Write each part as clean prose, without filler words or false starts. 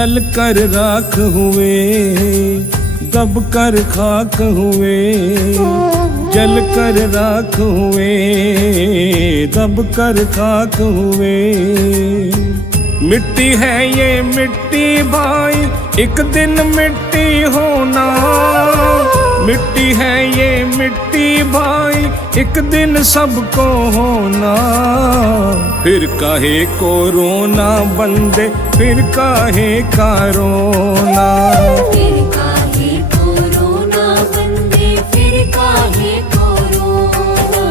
जल कर राख हुए, दब कर खाक हुए, जल कर राख हुए, दब कर खाक हुए। मिट्टी है ये मिट्टी भाई, एक दिन मिट्टी होना। मिट्टी है ये मिट्टी भाई, एक दिन सबको होना। फिर काहे को रोना बंदे, फिर काहे का रोना। फिर काहे को रोना बंदे, फिर काहे को रोना।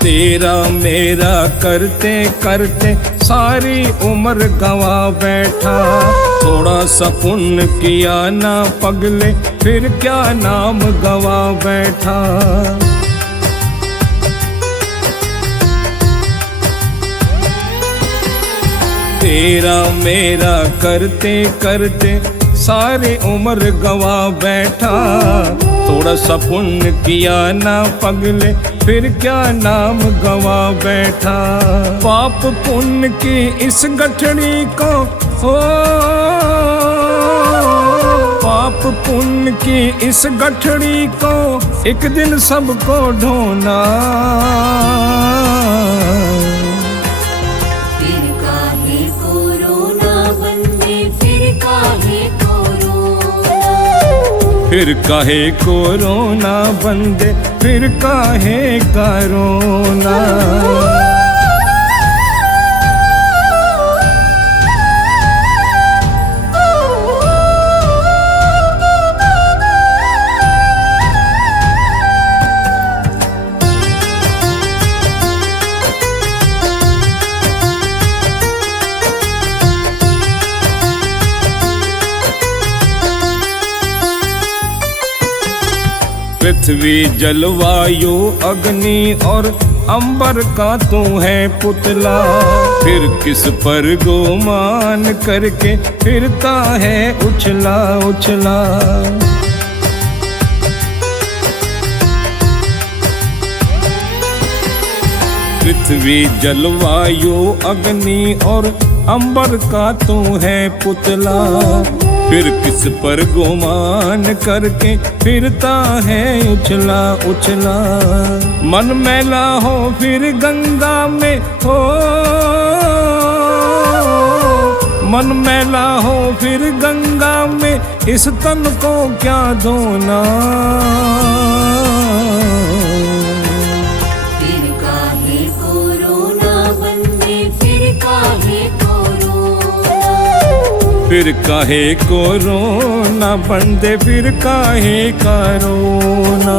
तेरा मेरा करते करते सारी उम्र गवा बैठा। थोड़ा सा पुण्य किया ना पगले, फिर क्या नाम गवा बैठा। तेरा मेरा करते करते सारी उम्र गवा बैठा। थोड़ा सा पुण्य किया ना पगले, फिर क्या नाम गवा बैठा। पाप पुण्य की इस गठड़ी को हो, पाप पुण्य की इस गठड़ी को एक दिन सबको ढोना। फिर काहे को रोना बंदे, फिर काहे को रोना। फिर काहे को रोना बंदे, फिर काहे का रोना। पृथ्वी जलवायु अग्नि और अंबर का तू है पुतला। फिर किस पर गुमान करके फिरता है उछला उछला। पृथ्वी जलवायु अग्नि और अंबर का तू है पुतला। फिर किस पर गुमान करके फिरता है उछला उछला। मन मैला हो फिर गंगा में हो, मन मैला हो फिर गंगा में, इस तन को क्या धोना। फिर काहे को रोना बंदे, फिर काहे को रोना। फिर काहे को रोना बंदे, फिर काहे का रोना।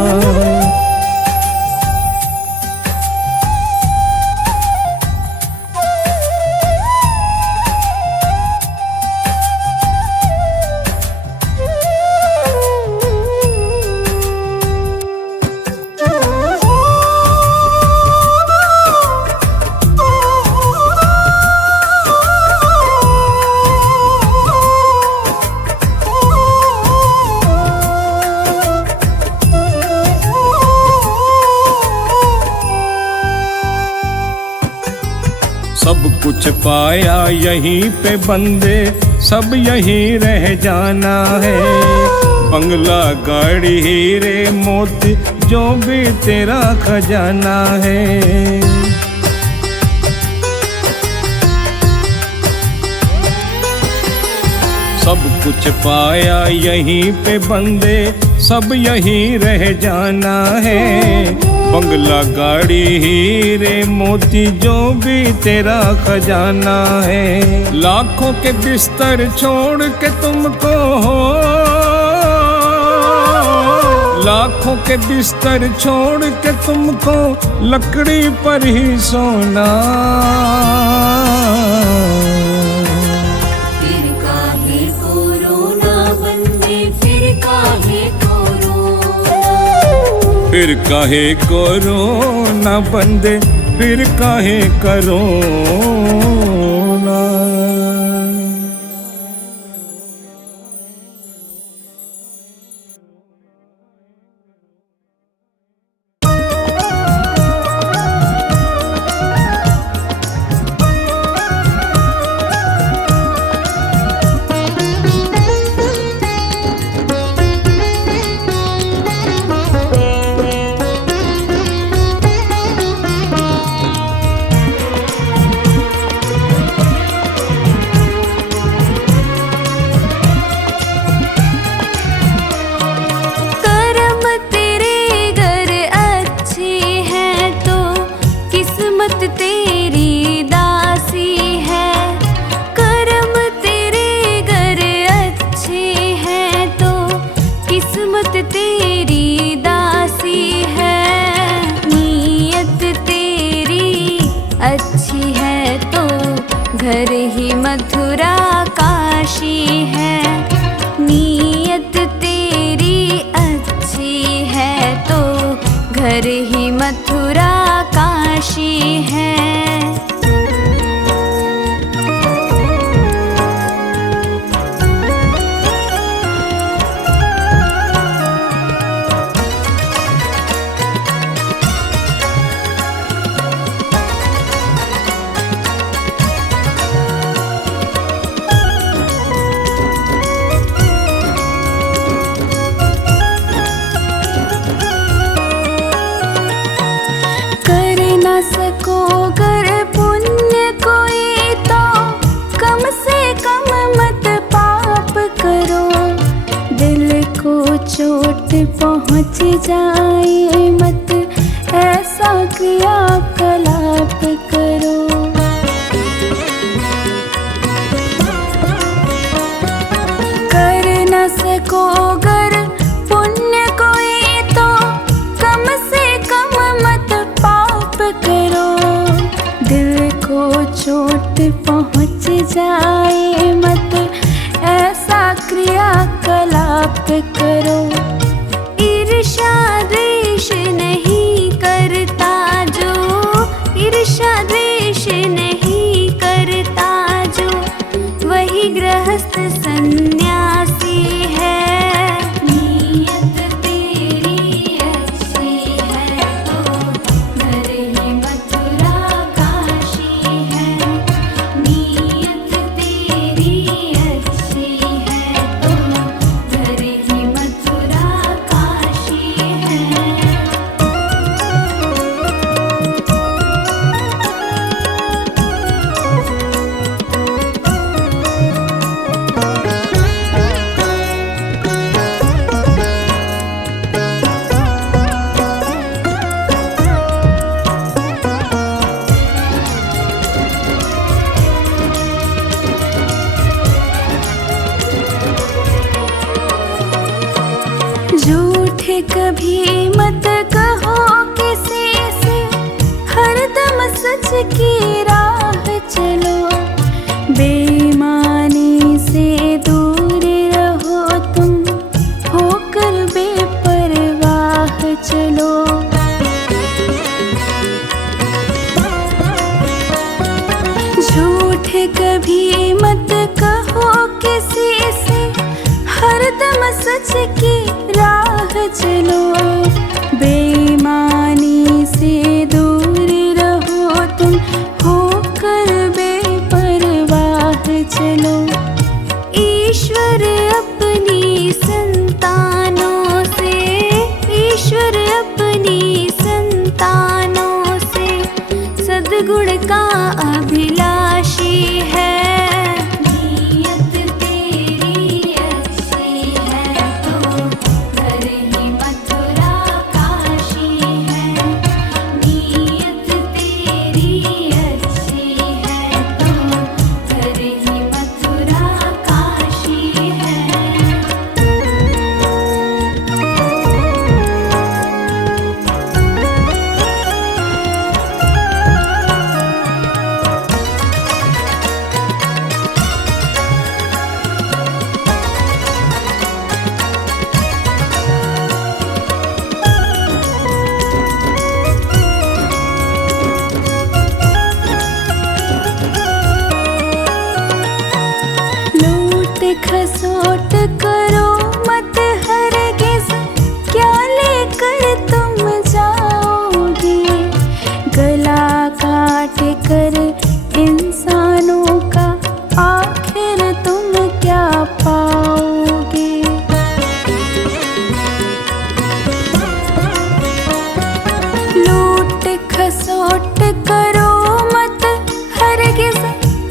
सब कुछ पाया यहीं पे बंदे, सब यहीं रह जाना है। बंगला गाड़ी हीरे मोती जो भी तेरा खजाना है। सब कुछ पाया यहीं पे बंदे, सब यहीं रह जाना है। बंगला गाड़ी हीरे मोती जो भी तेरा खजाना है। लाखों के बिस्तर छोड़ के तुमको हो, लाखों के बिस्तर छोड़ के तुमको लकड़ी पर ही सोना। फिर काहे कोरोना बंदे, फिर काहे कोरोना। फिर काहे कोरोना बंदे, फिर काहे कोरोना। अच्छी है तो घर ही मथुरा काशी है। नीयत तेरी अच्छी है तो घर ही मथुरा काशी है। सको कर पुण्य कोई तो कम से कम मत पाप करो। दिल को चोट पहुँच जाए मत ऐसा क्रियाकलाप करो। कर न सको गर पुण्य कोई तो कम से कम मत पाप करो। दिल को चोट पहुँच जाए मत ऐसा क्रियाकलाप करो। ईर्ष्या द्वेष नहीं करता जो, ईर्ष्या द्वेष नहीं करता जो, वही गृहस्थ सन्यासी है। नीयत तेरी अच्छी है तो घर ही मथुरा काशी है। नीयत तेरी अच्छी है तो घर ही मथुरा काशी है। झूठ कभी मत कहो किसी से, हरदम सच की राह चलो। बेईमानी से दूर रहो तुम, होकर बेपरवाह चलो। झूठ कभी मत कहो किसी से, हरदम सच की राह चलो। बेईमानी से दूर रहो तुम, होकर बेपरवाह चलो। ईश्वर अपनी संतानों से, ईश्वर अपनी संतानों से सद्गुण का अभिलाषी है। नीयत तेरी अच्छी है तो घर ही मथुरा काशी है। नीयत तेरी अच्छी है तो घर ही मथुरा काशी है। खसोट करो मत हरगिज़, क्या लेकर तुम जाओगे। गला काट कर इंसानों का आखिर तुम क्या पाओगे। लूट खसोट करो मत हरगिज़,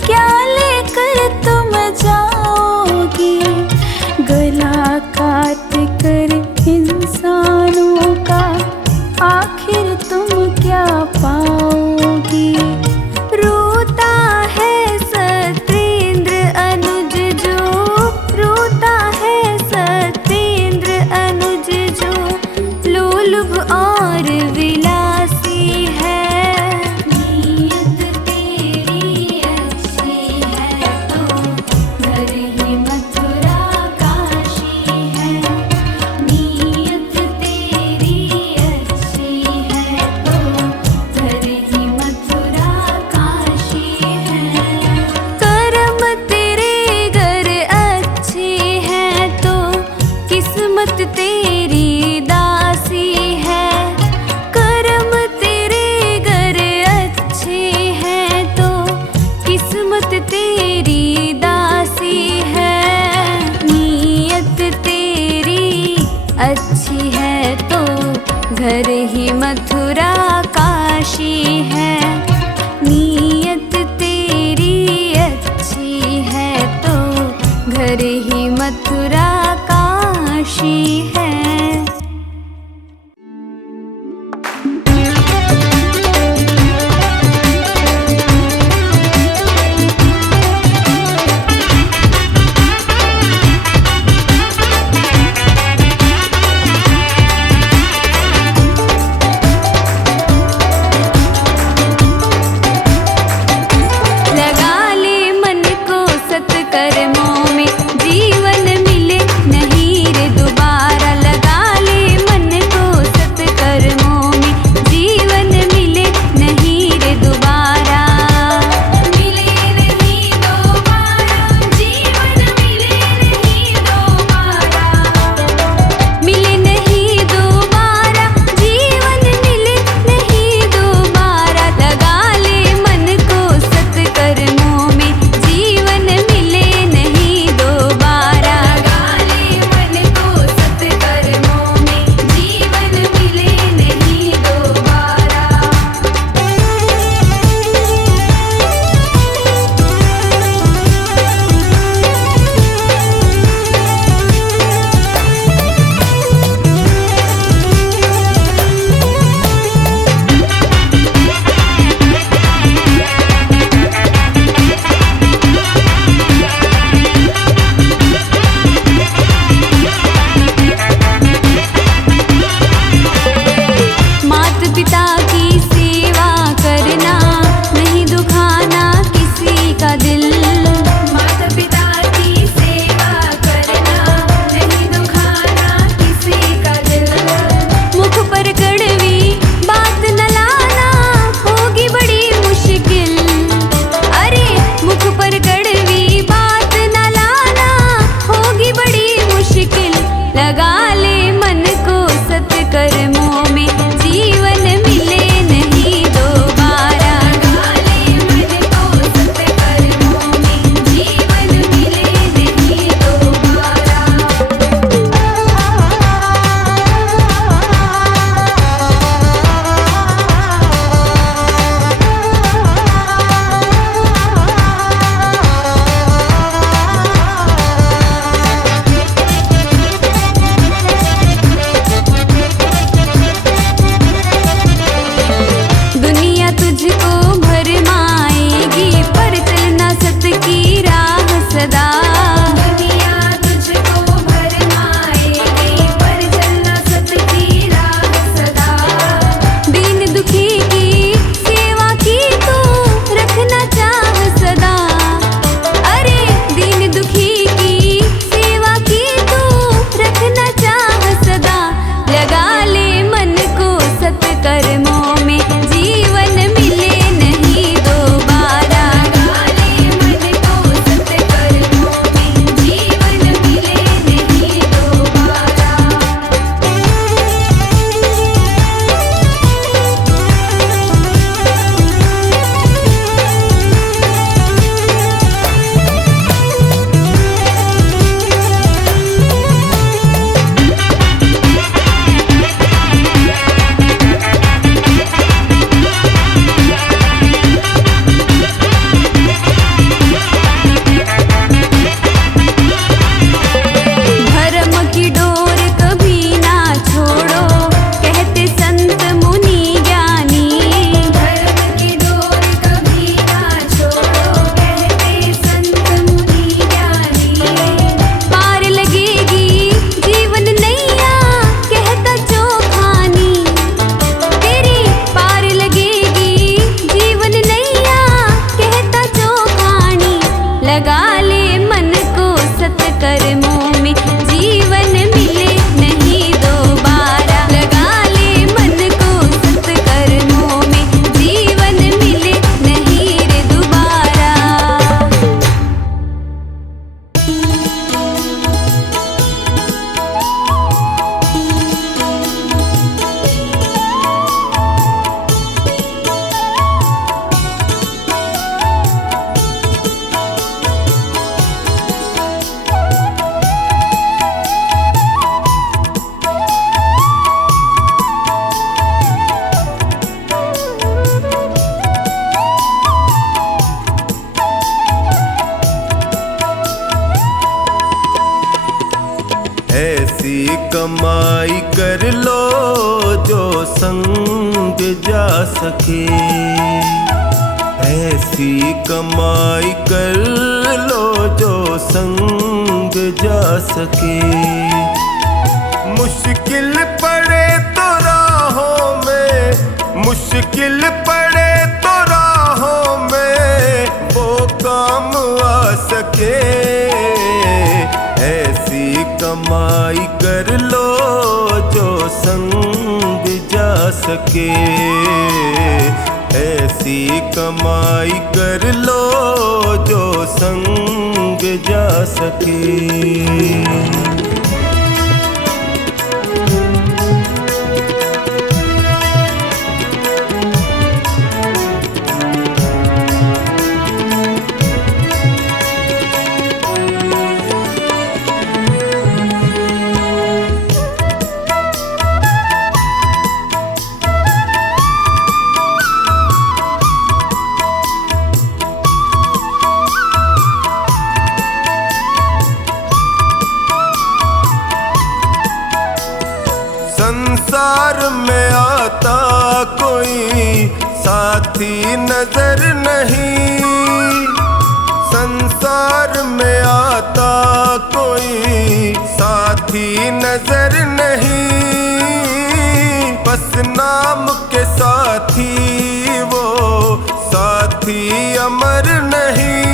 क्या लेकर तुम जाओगे। गला काट कर इंसानों का आखिर तुम क्या पाओगे। रोता कमाई कर लो जो संग जा सके, ऐसी कमाई कर लो जो संग जा सके। मुश्किल पड़े तो राहों में, मुश्किल पड़े तो राहों में वो काम आ सके, ऐसी कमाई कर लो जो संग जा सके, ऐसी कमाई कर लो जो संग जा सके। संसार में आता कोई साथी नजर नहीं, संसार में आता कोई साथी नजर नहीं, बस नाम के साथी वो साथी अमर नहीं,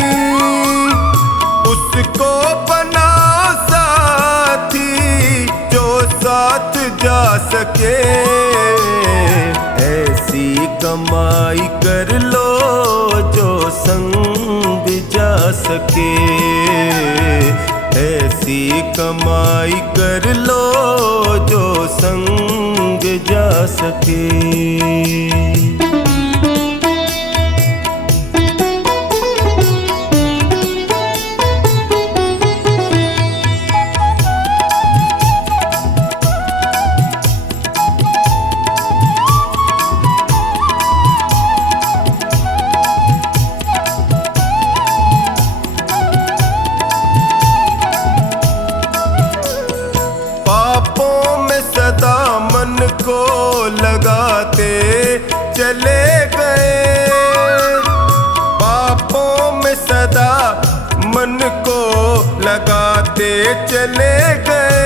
उसको बनाओ साथी जो साथ जा सके, ऐसी कमाई कर लो जो संग जा सके, ऐसी कमाई कर लो जो संग जा सके। पापों में सदा मन को लगाते चले गए, पापों में सदा मन को लगाते चले गए,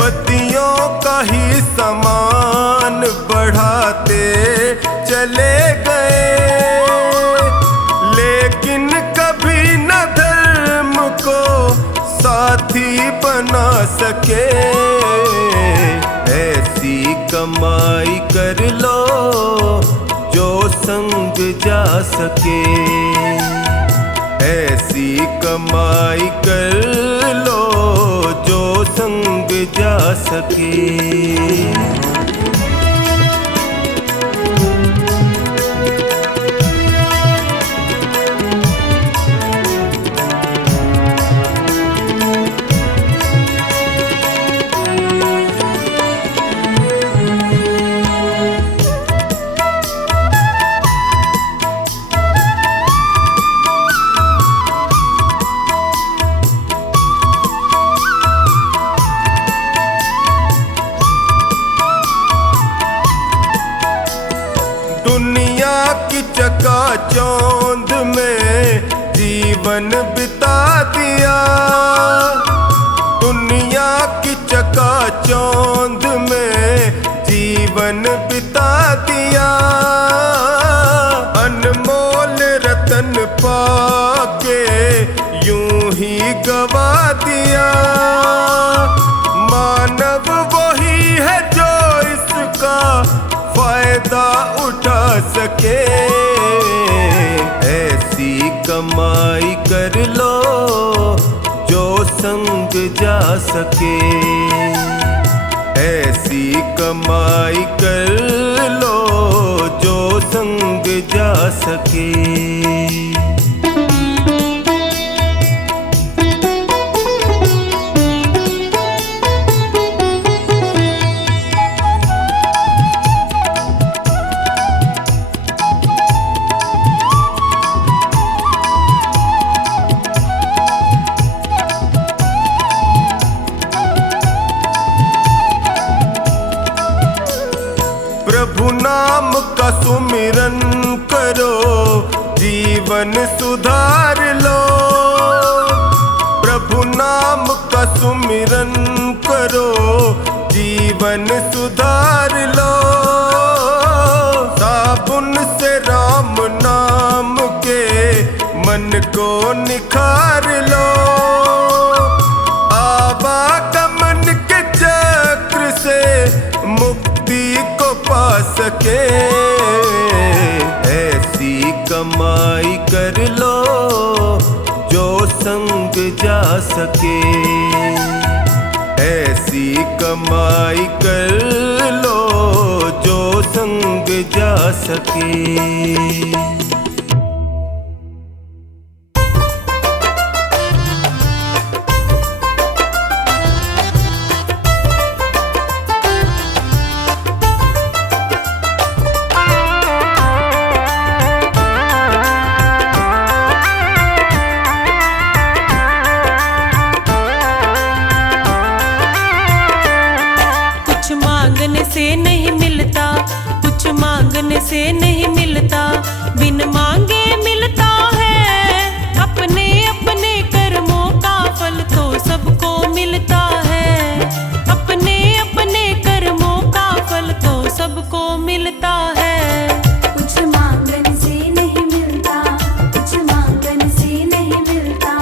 बत्तियों का ही समान बढ़ाते चले गए, लेकिन कभी न धर्म को साथी बना सके, ऐसी कमाई कर लो जो संग जा सके, ऐसी कमाई कर लो जो संग जा सके। दुनिया की चकाचौंध में जीवन बिता दिया, दुनिया की चकाचौंध में जीवन बिता दिया, अनमोल रतन पाके यूं ही गवा दिया, मानव वही है जो इसका फायदा उठा सके, ऐसी कमाई कर लो जो संग जा सके, ऐसी कमाई कर लो जो संग जा सके। सुमिरन करो जीवन सुधार लो। प्रभु नाम का सुमिरन करो जीवन सुधार लो। साबुन से राम नाम के मन को निखार लो। आवागमन के चक्र से मुक्ति को पा सके ऐसी कमाई कर लो जो संग जा सके। ऐसी कमाई कर लो जो संग जा सके। से नहीं मिलता, कुछ मांगने से नहीं मिलता, बिन मांगे मिलता है। अपने अपने कर्मों का फल तो सबको मिलता है। अपने अपने कर्मों का फल तो सबको मिलता है। कुछ मांगने से नहीं मिलता, कुछ मांगने से नहीं मिलता,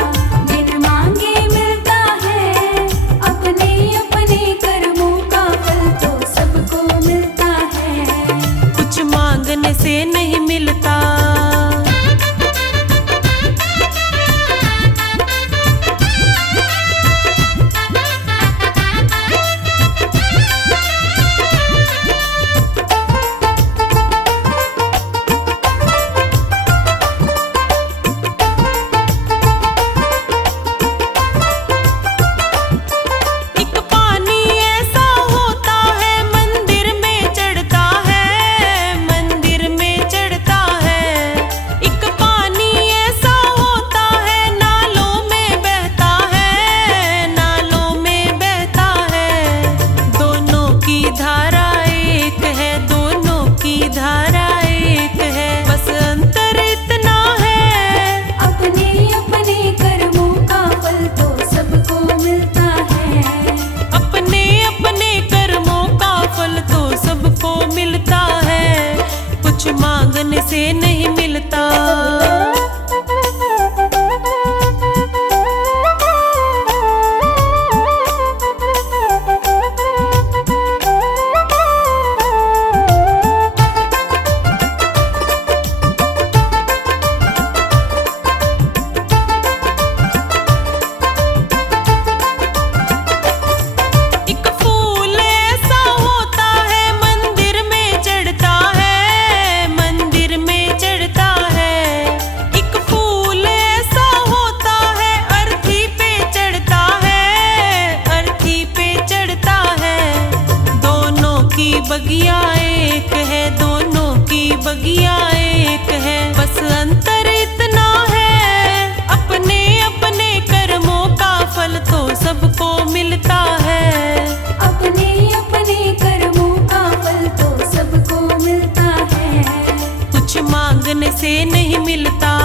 बिन मांगे मिलता है। अपने अपने कर्मों का फल तो सबको मिलता है। कुछ मांगने से नहीं मिलता। मांगने से नहीं मिलता। बगिया एक है, दोनों की बगिया एक है, बस अंतर इतना है। अपने अपने कर्मों का फल तो सबको मिलता है। अपने अपने कर्मों का फल तो सबको मिलता है। कुछ मांगने से नहीं मिलता।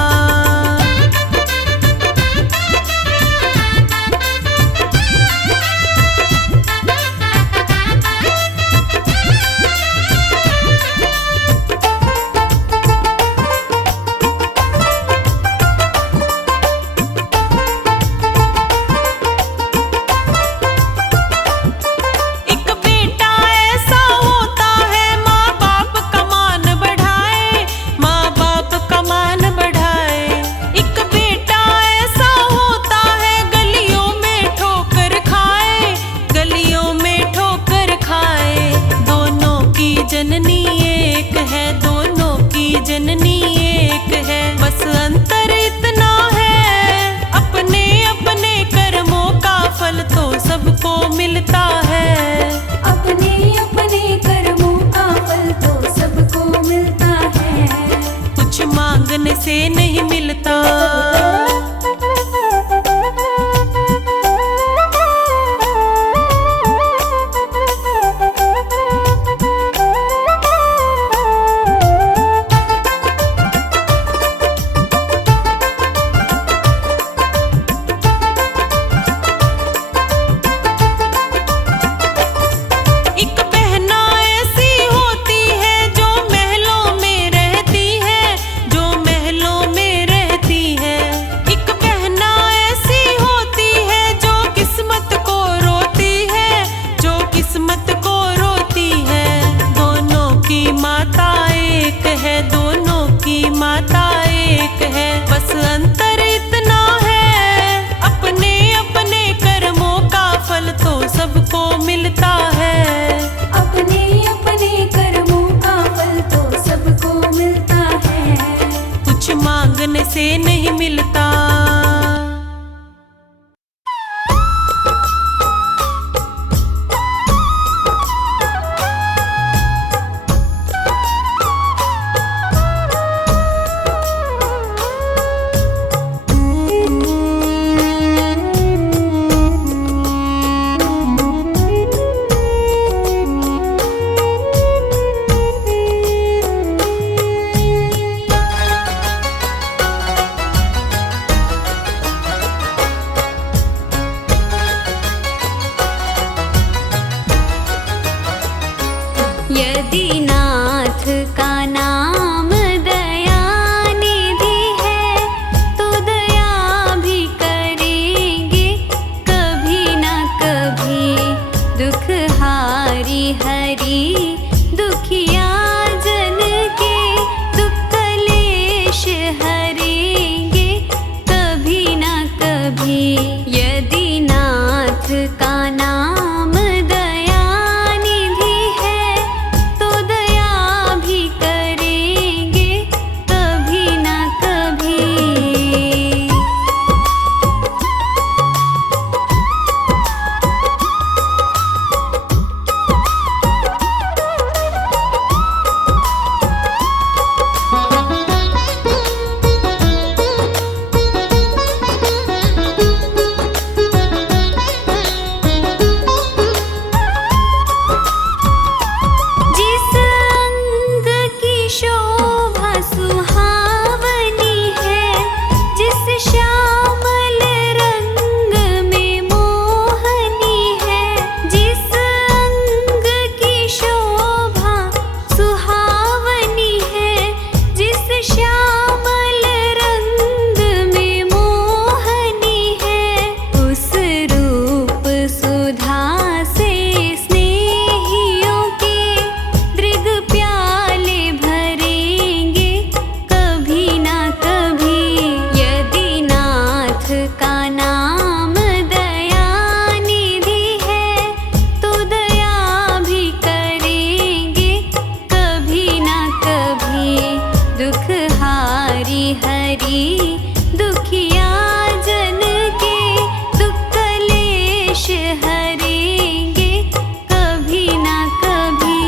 जननी एक है, दोनों की जननी एक है, बस अंतर इतना है। अपने अपने कर्मों का फल तो सबको मिलता है। अपने अपने कर्मों का फल तो सबको मिलता है। कुछ मांगने से नहीं मिलता। हरी दुखिया जन के दुख कलेश हरेंगे कभी ना कभी।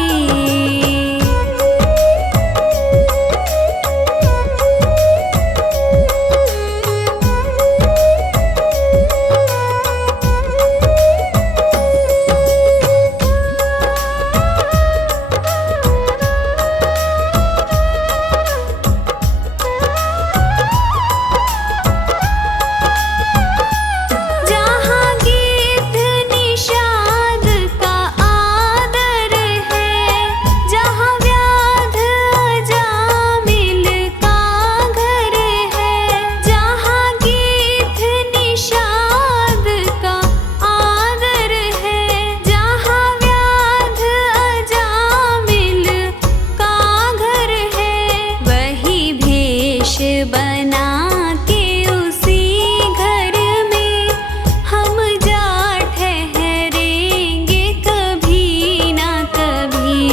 जहाँ गीत निषाद का आदर है, जहाँ व्याध अजामिल का घर है। जहाँ गीत निषाद का आदर है, जहाँ व्याध अजामिल का घर है। वही भेष बना के उसी घर में हम जा ठहरेंगे कभी ना कभी।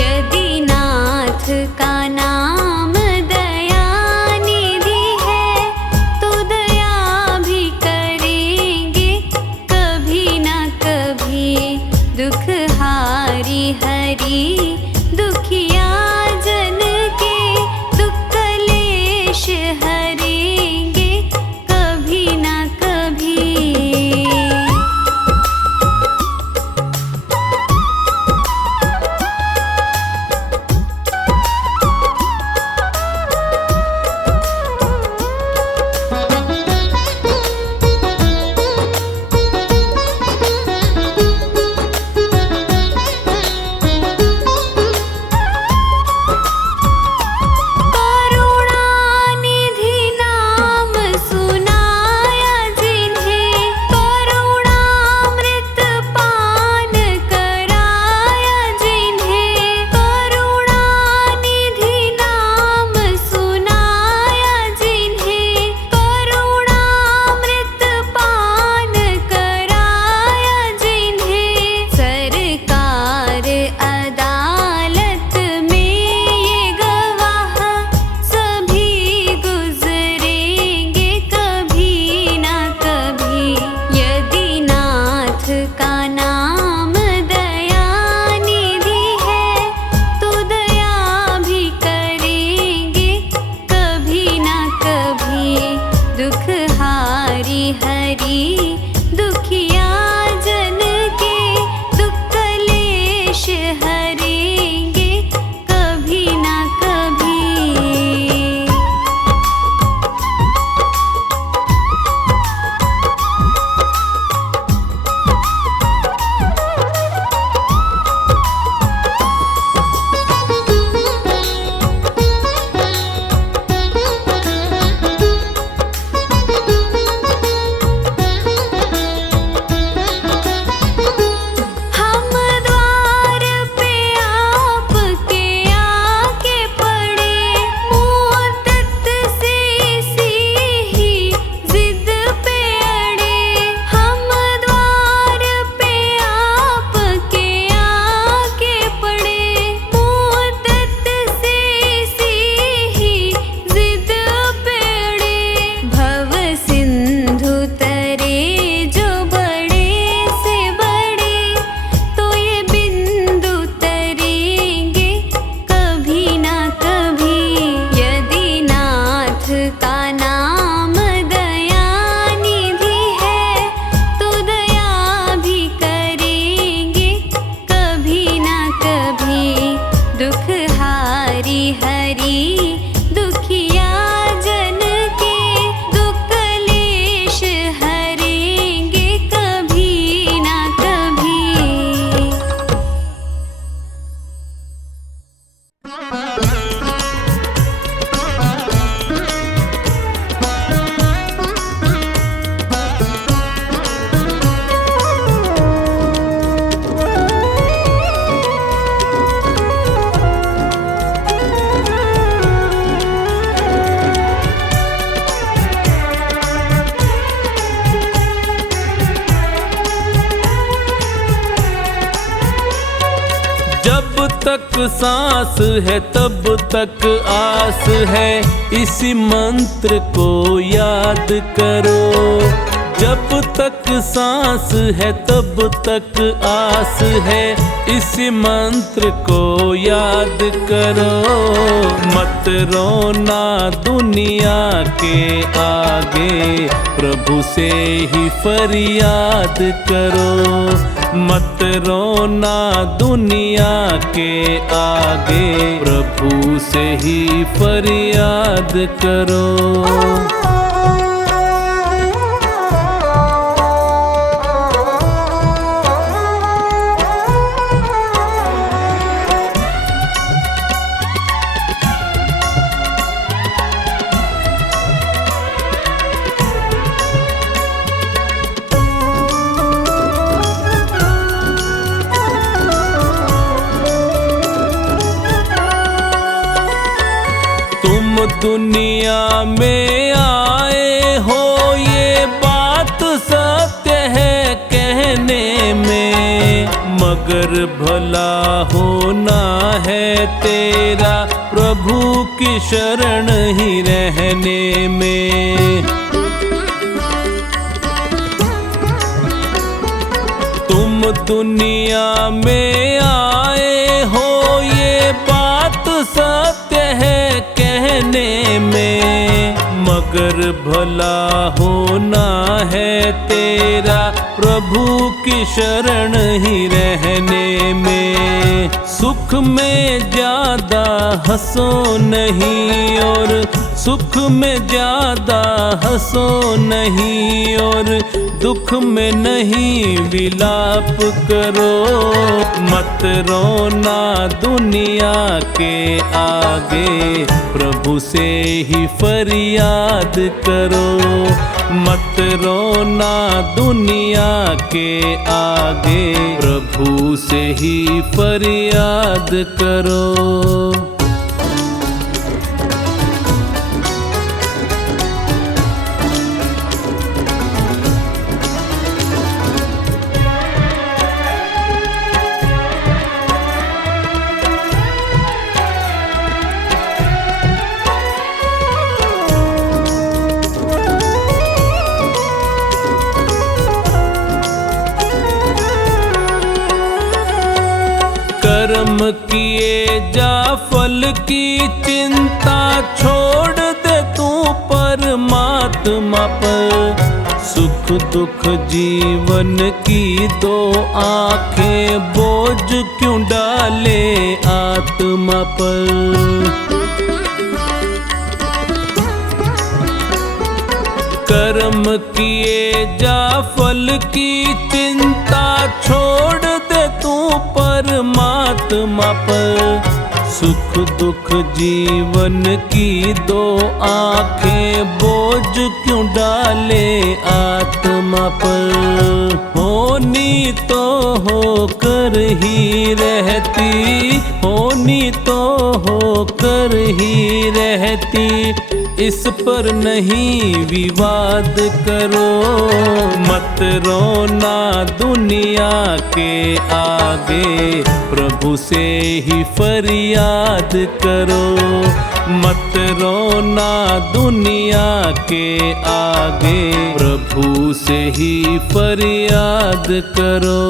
यदि नाथ का नाम दयानिधि है तो दया भी करेंगे कभी ना कभी। दुख हारी हरी दुखिया जन के दुख कलेश हरेंगे कभी ना कभी। करुणानिधि नाम सुनाया जिन्हें, करुणामृत पान कराया जिन्हें। करुणानिधि नाम सुनाया जिन्हें, करुणामृत पान कराया जिन्हें। सरकार अदालत में ये गवाह सभी गुजरेंगे कभी ना कभी। यदि नाथ का नाम दयानिधि है तो दया भी करेंगे कभी ना कभी। दुख हारी हरी दुखिया जन के दुख कलेश हरेंगे कभी ना कभी। हम द्वार पे आपके आके पड़े, मुद्दत से इसी ही जिद पे अड़े। हम द्वार पे आपके आके पड़े, मुद्दत से इसी ही जिद पे अड़े। भव सिंधु तरे जो बड़े से बड़े, तो ये बिंदु तरेंगे कभी ना कभी। यदि नाथ का नाम दयानिधि है तो दया भी करेंगे कभी ना कभी। दुख हारी हरी दुखिया जन के दुख कलेश हरेंगे कभी ना कभी। सांस है तब तक आस है, इसी मंत्र को याद करो। जब तक सांस है तब तक आस है, इसी मंत्र को याद करो। मत रोना दुनिया के आगे, प्रभु से ही फरियाद करो। मत रोना दुनिया के आगे, प्रभु से ही फरियाद करो। तुम दुनिया में आए हो, ये बात सत्य है कहने में, मगर भला होना है तेरा प्रभु की शरण ही रहने में। तुम दुनिया में आए हो, ये बात सत्य है कहने में, मगर भला होना है तेरा प्रभु की शरण ही रहने में। सुख में ज्यादा हंसो नहीं और सुख में ज्यादा हंसो नहीं, और दुख में नहीं विलाप करो। मत रोना दुनिया के आगे, प्रभु से ही फरियाद करो। मत रोना दुनिया के आगे, प्रभु से ही फरियाद करो। कर्म किए जा फल की चिंता, छोड़ दे तू परमात्मा पर। सुख दुख जीवन की दो आंखें, बोझ क्यों डाले आत्मा पर। कर्म किए जा फल की चिंता, छोड़ दे तू परमात्मा पर। सुख दुख जीवन की दो आंखें, बोझ क्यों डाले आत्मा पर। होनी तो होकर ही रहती, होनी तो होकर ही रहती, इस पर नहीं विवाद करो। मत रोना दुनिया के आगे, प्रभु से ही फरियाद करो। मत रोना दुनिया के आगे, प्रभु से ही फरियाद करो।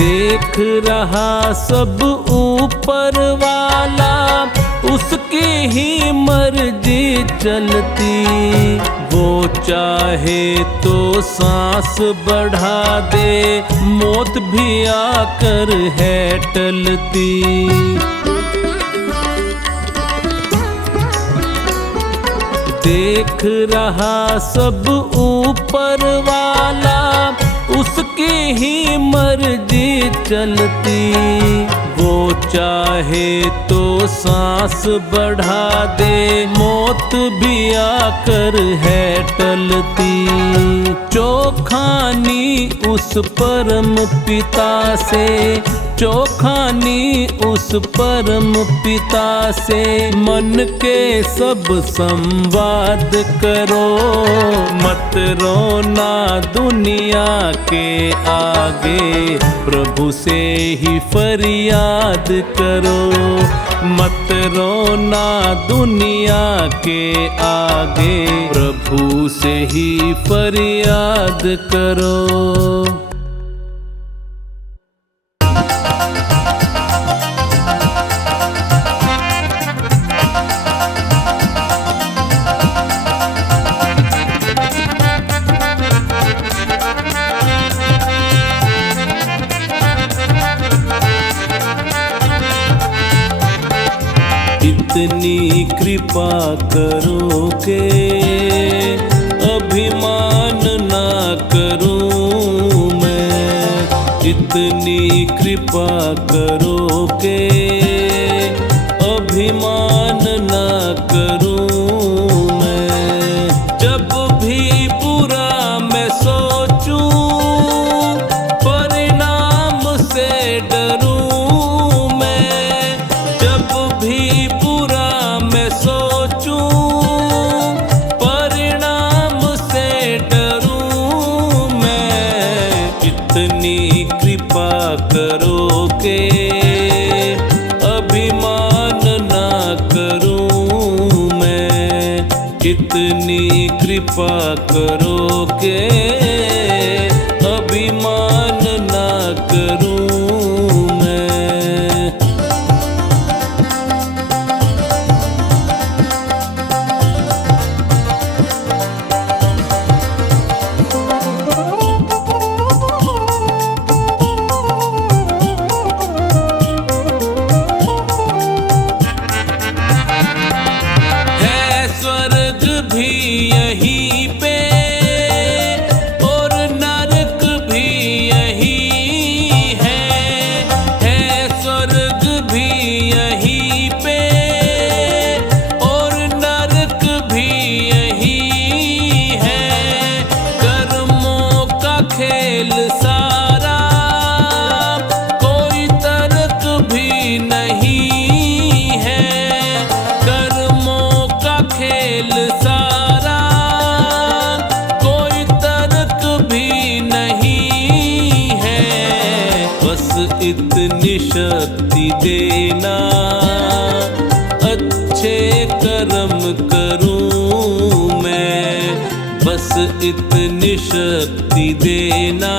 देख रहा सब ऊपर वाला, उसकी ही मर्जी चलती। वो चाहे तो सांस बढ़ा दे, मौत भी आकर है टलती। देख रहा सब ऊपर वाला, उसकी ही मर्जी चलती। वो चाहे तो सांस बढ़ा दे, मौत भी आकर है टलती। चोखानी उस परम पिता से, चोखानी उस परम पिता से, मन के सब संवाद करो। मत रोना दुनिया के आगे, प्रभु से ही फरियाद करो। मत रोना दुनिया के आगे, प्रभु से ही फरियाद करो। इतनी कृपा करोगे, अभिमान ना करूं मैं। इतनी कृपा करोगे, अभिमान ना करूं मैं। जब भी बुरा मैं सोचूं, परिणाम से डरूं मैं। जब भी करोगे, अभिमान ना करूं मैं। कितनी कृपा करोगे, अभिमान ना करूं मैं। यहीं पे और नरक भी यहीं है स्वर्ग भी यहीं पे और नरक भी यहीं है। कर्मों का खेल सारा, कोई तर्क भी नहीं है। कर्मों का खेल सारा, इतनी शक्ति देना, अच्छे कर्म करूं मैं। बस इतनी शक्ति देना,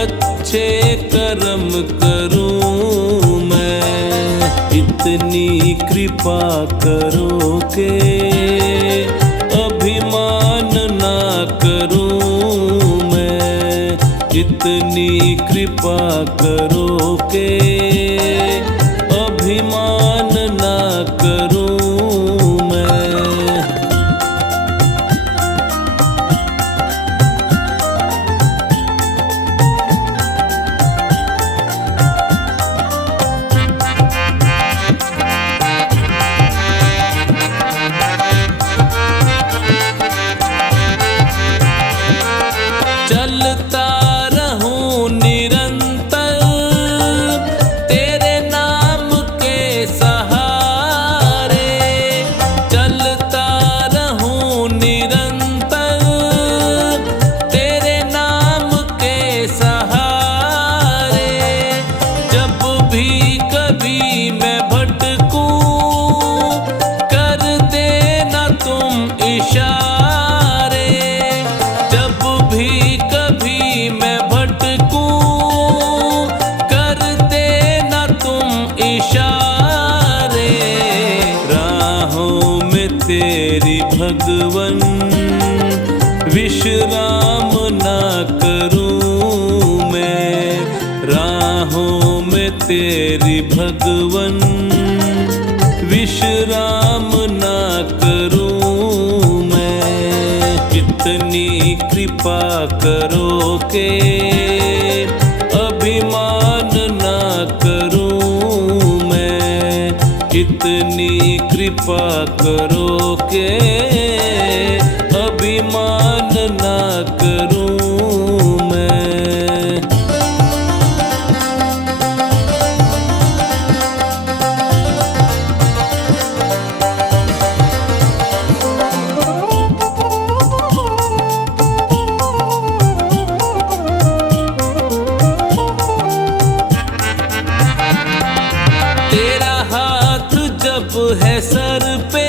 अच्छे कर्म करूं मैं। इतनी कृपा करोगे, अभिमान ना करूं मैं। इतनी कृपा करोगे, अभिमान ना करूं मैं। चलता रहूं निरंतर तेरे नाम के सहारे। चलता रहूं निरंतर तेरे नाम के सहारे। जब भी कभी मैं भटकूं, कर देना तुम इशारे। जब भी मैं भटकूं, कर देना तुम इशारे। राहों में तेरी भगवन, विश्राम ना करूं मैं। राहों में तेरी भगवन, विश्राम ना करूं मैं। इतनी कृपा करो के अभिमान ना करूं मैं, इतनी कृपा करो के अभिमान ना करूं मैं। तेरा हाथ जब है सर पे,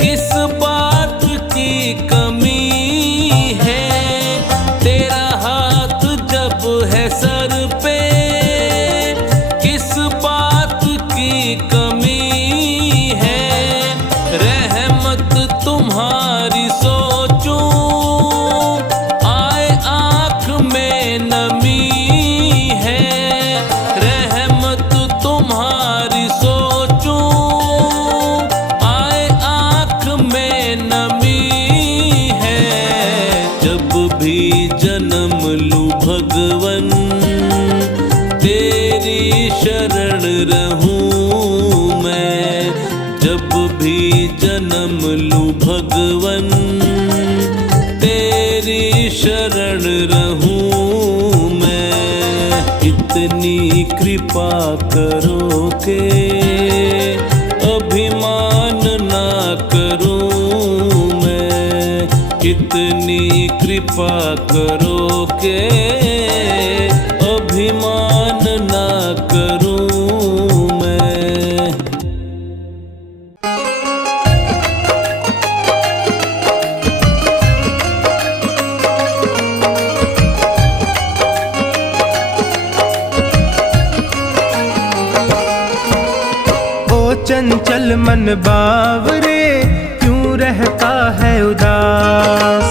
किस बात की कमी है। तेरा हाथ जब है सर पे, किस बात की कमी है। रहमत तुम्हारी सोचूं, आए आँख में नमी है। रहमत तुम्हारी सोचूं, आए आँख में नमी है। जब भी जन्म लूं भगवन, तेरी शरण रहूं मैं। जब भी जन्म लूं भगवन, तेरी शरण रहूं मैं। इतनी कृपा करो के अभिमान ना करूं मैं, इतनी कृपा करो के अभिमान ना करूं मैं। चंचल मन बावरे क्यों रहता है उदास।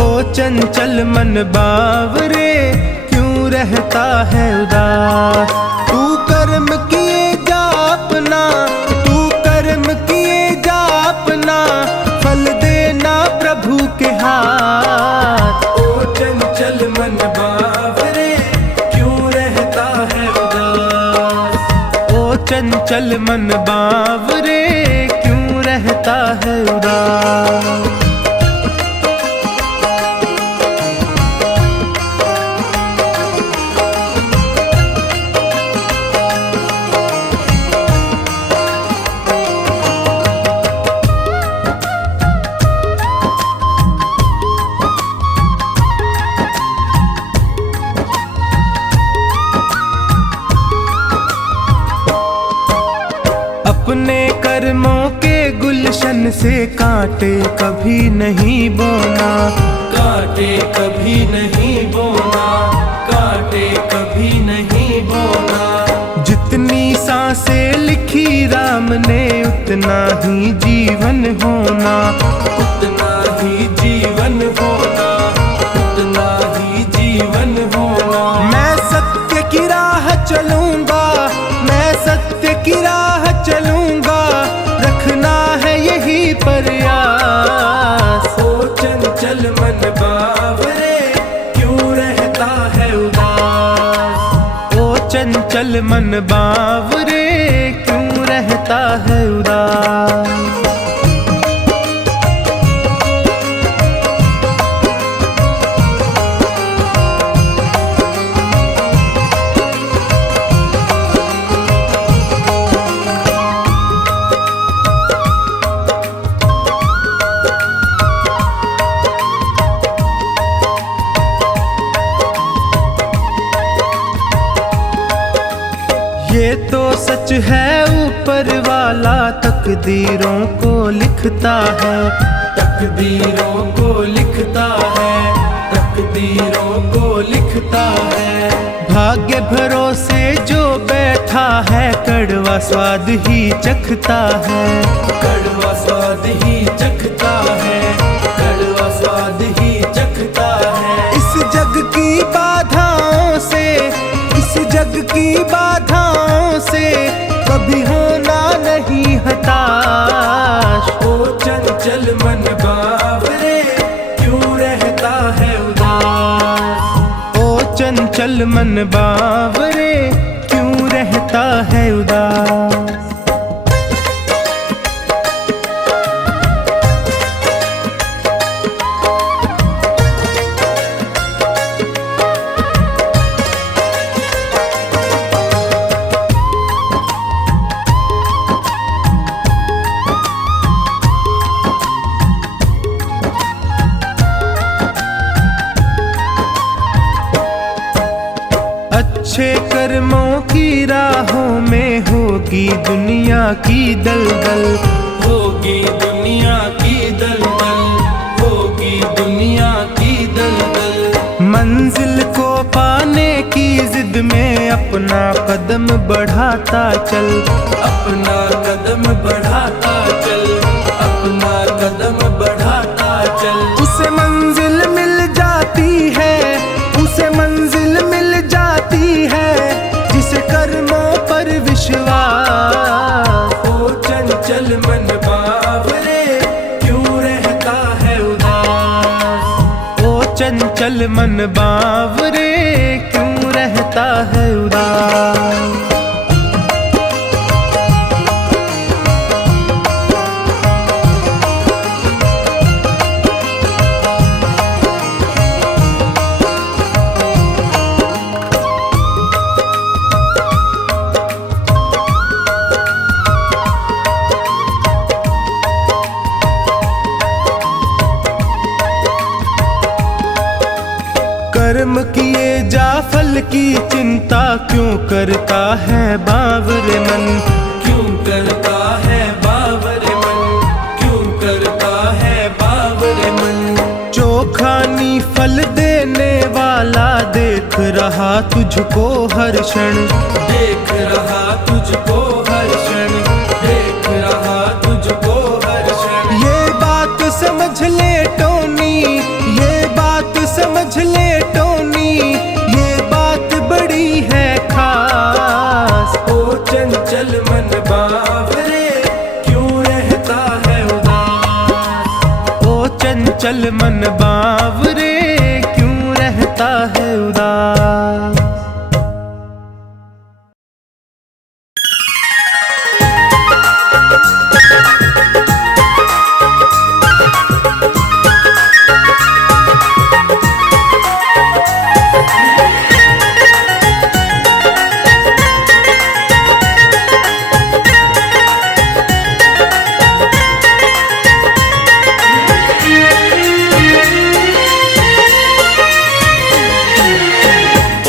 ओ चंचल मन बावरे क्यों रहता है उदास। तू कर्म किए जा अपना, तू कर्म किए जा अपना, फल देना प्रभु के हाथ। ओ चंचल मन बावरे क्यों रहता है उदास। ओ चंचल मन बावरे क्यों रहता है उदास। अपने कर्मों के गुलशन से कांटे कभी नहीं बोना, कांटे कभी नहीं बोना, कांटे कभी नहीं बोना। जितनी सांसें लिखी राम ने उतना ही जीवन होना, उतना ही जीवन होना, उतना ही जीवन होना। मैं सत्य की राह चलूंगा, मैं सत्य की राह चलूंगा, रखना है यही प्रयास। ओ चंचल मन बावरे क्यों रहता है उदास। ओ चंचल मन बावरे क्यों रहता है उदास। ये तो सच है ऊपर वाला तकदीरों को लिखता है, तकदीरों को लिखता है, तकदीरों को लिखता है। भाग्य भरोसे जो बैठा है कड़वा स्वाद ही चखता है, कड़वा स्वाद ही चखता है, कड़वा स्वाद ही चखता है। इस जग की बाधाओं से, इस जग की बाधाओं से कभी होना नहीं हताश। ओ चंचल मन बावरे चंचल मन बावरे क्यों रहता है उदास। अच्छे कर्मों की राहों में होगी दुनिया की दलदल, होगी दुनिया की दलदल, होगी दुनिया की दलदल। मंजिल को पाने की जिद में अपना कदम बढ़ाता चल, अपना कदम बढ़ाता चल, अपना कदम बढ़ाता चल। उसे मंजिल मिल जाती है, उसे मंजिल मिल जाती है जिसे कर्मों पर विश्वास। ओ चंचल मन बावरे क्यों रहता है उदास। ओ चंचल मन बावरे क्यों रहता है उदास। कर्म किए जा फल की चिंता क्यों करता है बावरे मन, क्यों करता है बावरे मन, क्यों करता है बावरे मन। चोखानी फल देने वाला देख रहा तुझको हर क्षण, देख रहा तुझको हर क्षण, देख रहा तुझको हर क्षण। ये बात समझ ले टोनी, ये बात समझ ले टोनी, ये बात बड़ी है खास। ओ चंचल मन बावरे क्यों रहता है उदास। ओ चंचल मन बावरे क्यों रहता है उदास।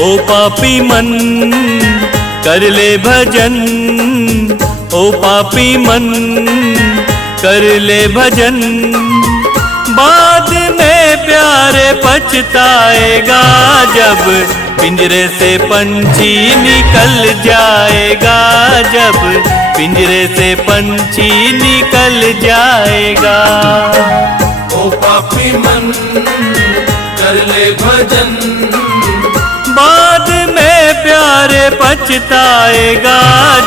ओ पापी मन कर ले भजन, ओ पापी मन कर ले भजन। बाद में प्यारे पछताएगा जब पिंजरे से पंछी निकल जाएगा, जब पिंजरे से पंछी निकल जाएगा। ओ पापी मन कर ले भजन, बाद में प्यारे पछताएगा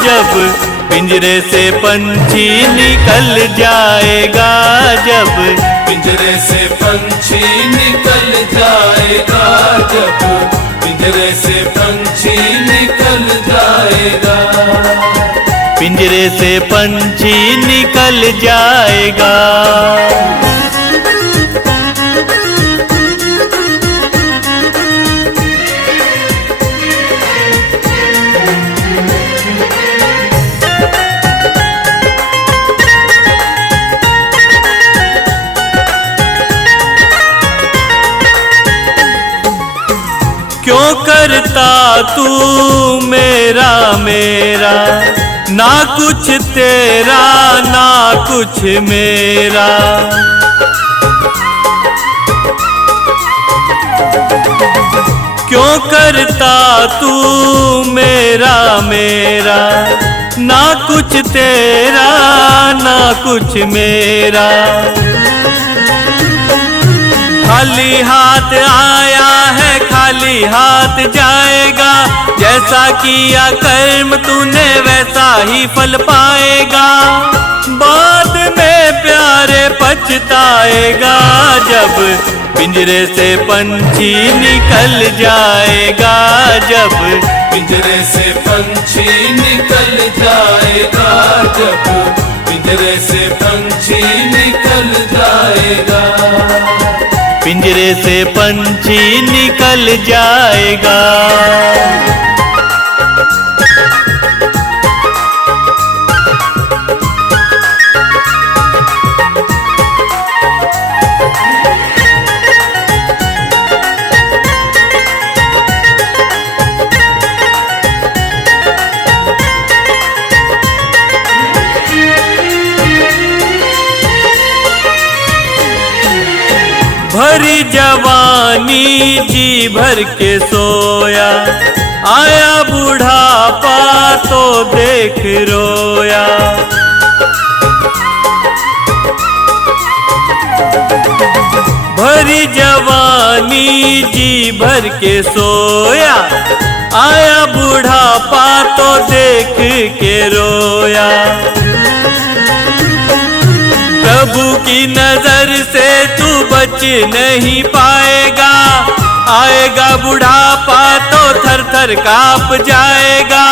जब पिंजरे से पंछी निकल जाएगा, जब पिंजरे से पंछी निकल जाएगा, जब पिंजरे से पंछी निकल जाएगा, पिंजरे से पंछी निकल जाएगा। क्यों करता तू मेरा मेरा, ना कुछ तेरा ना कुछ मेरा। क्यों करता तू मेरा मेरा, ना कुछ तेरा ना कुछ मेरा। खाली हाथ आया है खाली हाथ जाएगा, जैसा किया कर्म तूने वैसा ही फल पाएगा। बाद में प्यारे पछताएगा जब पिंजरे से पंछी निकल जाएगा जब, पिंजरे से पंछी निकल जाएगा जब, पिंजरे से पंछी निकल जाएगा, पिंजरे से पंछी निकल जाएगा। भरी जवानी जी भर के सोया, आया बुढ़ापा तो देख रोया। भरी जवानी जी भर के सोया, आया बुढ़ापा तो देख के रोया। प्रभु की नजर से तू बच नहीं पाएगा, आएगा बुढ़ापा तो थर थर कांप जाएगा।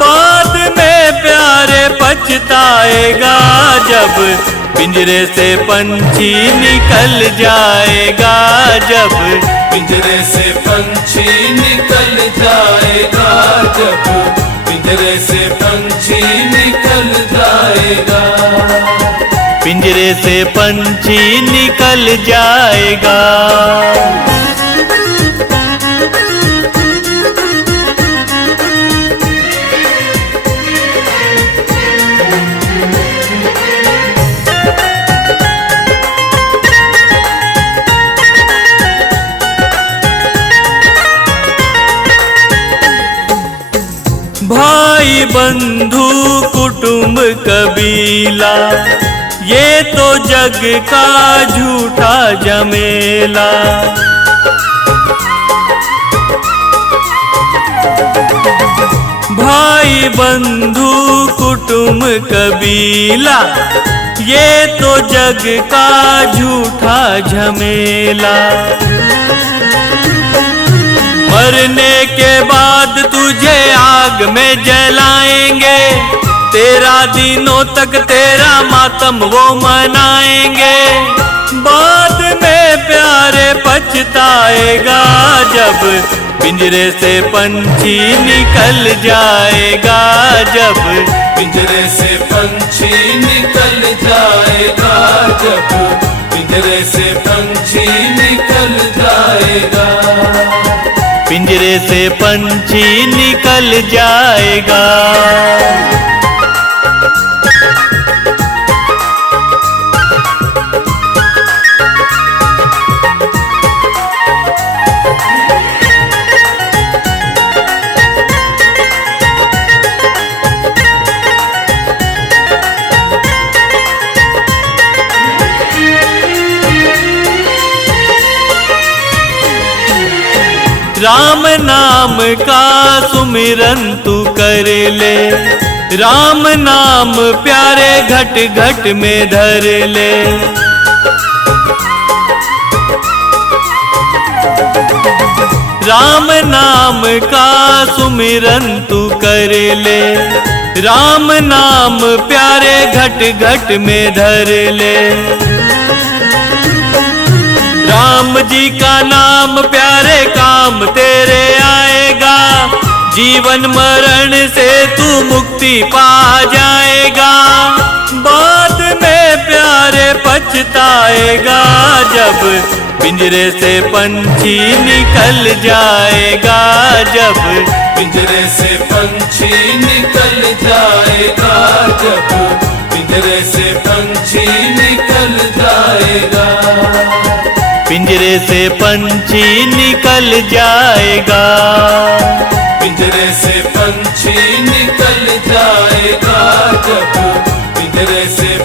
बाद में प्यारे पछताएगा जब, पिंजरे से पंछी निकल जाएगा जब, पिंजरे से पंछी निकल जाएगा जब, पिंजरे से पंछी निकल जाएगा, पिंजरे से पंछी निकल जाएगा। भाई बंधु कुटुंब कबीला, ये तो जग का झूठा झमेला। भाई बंधु कुटुंब कबीला, ये तो जग का झूठा झमेला। मरने के बाद तुझे आग में जलाएंगे, तेरा दिनों तक तेरा मातम वो मनाएंगे। बाद में प्यारे पछताएगा जब, पिंजरे से पंछी निकल जाएगा जब, पिंजरे से पंछी निकल जाएगा जब, पिंजरे से पंछी निकल जाएगा, पिंजरे से पंछी निकल जाएगा। राम नाम का सुमिरन तू कर ले, राम नाम प्यारे घट घट में धर ले। राम नाम का सुमिरन तू कर ले, राम नाम प्यारे घट घट में धर ले। राम जी का नाम प्यारे काम तेरे आएगा, जीवन मरण से तू मुक्ति पा जाएगा। बाद में प्यारे पछताएगा जब, पिंजरे से पंछी निकल जाएगा जब, पिंजरे से पंछी निकल जाएगा जब, पिंजरे से पंछी निकल जाएगा, पिंजरे से पंछी निकल जाएगा, पिंजरे से पंछी निकल जाएगा जब, पिंजरे से